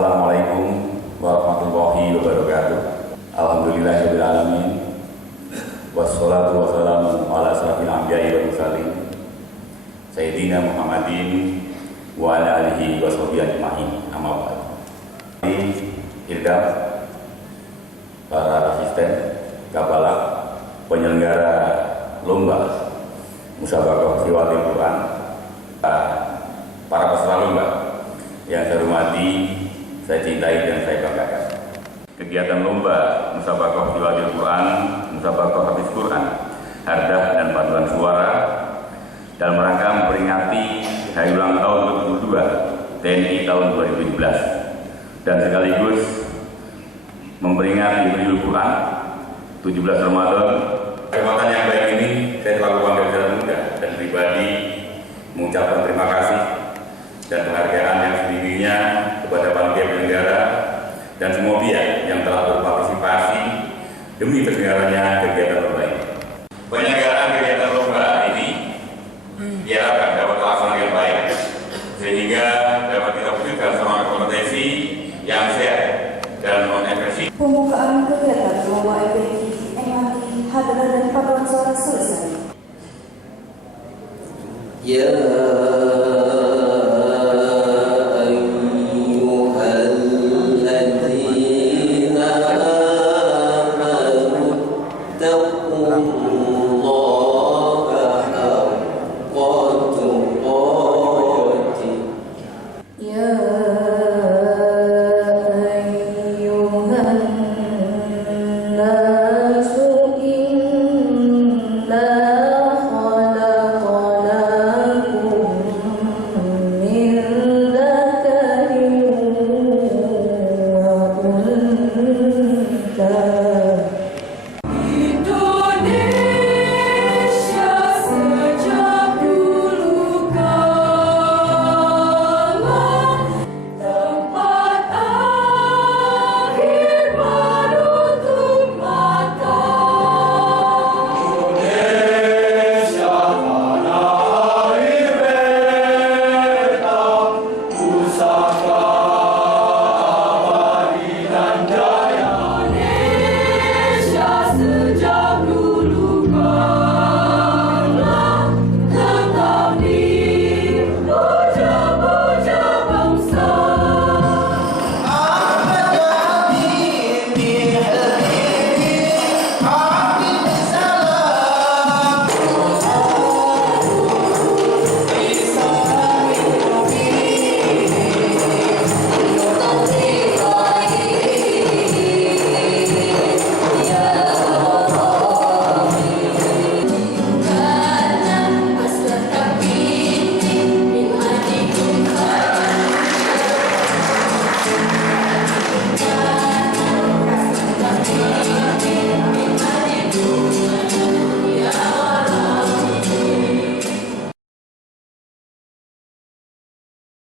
Assalamualaikum warahmatullahi wabarakatuh. Alhamdulillahirabbil alamin. Wassalatu wassalamu ala asyrafil anbiya'i wal mursalin Sayyidina Muhammadin wa ala alihi wa sahbihi ajma'in. Amma ba'd. Irdam, para asisten, kabalah, penyelenggara lomba musabaqah tilawatil Quran, para peserta lomba yang saya hormati, saya cintai dan saya banggakan. Kegiatan lomba musabaqah tilawatil Quran, musabaqah hafiz Quran, hardah dan paduan suara dalam rangka memperingati hari ulang tahun ke-72 TNI tahun 2017 dan sekaligus memperingati Hari Quran 17 Ramadan. Kesempatan yang baik ini saya selalu bangga secara muda dan pribadi mengucapkan terima kasih dan penghargaan yang sedininya kepada panitia penyelenggara dan semua pihak yang telah berpartisipasi demi terselenggaranya kegiatan lomba ini. Penyelenggaraan kegiatan lomba ini diharapkan dapat terlaksana dengan baik sehingga dapat kita wujudkan semangat kompetensi yang sehat dan non-agresif. Pembukaan kegiatan lomba FPQ MHT Hadra dan paduan suara selesai.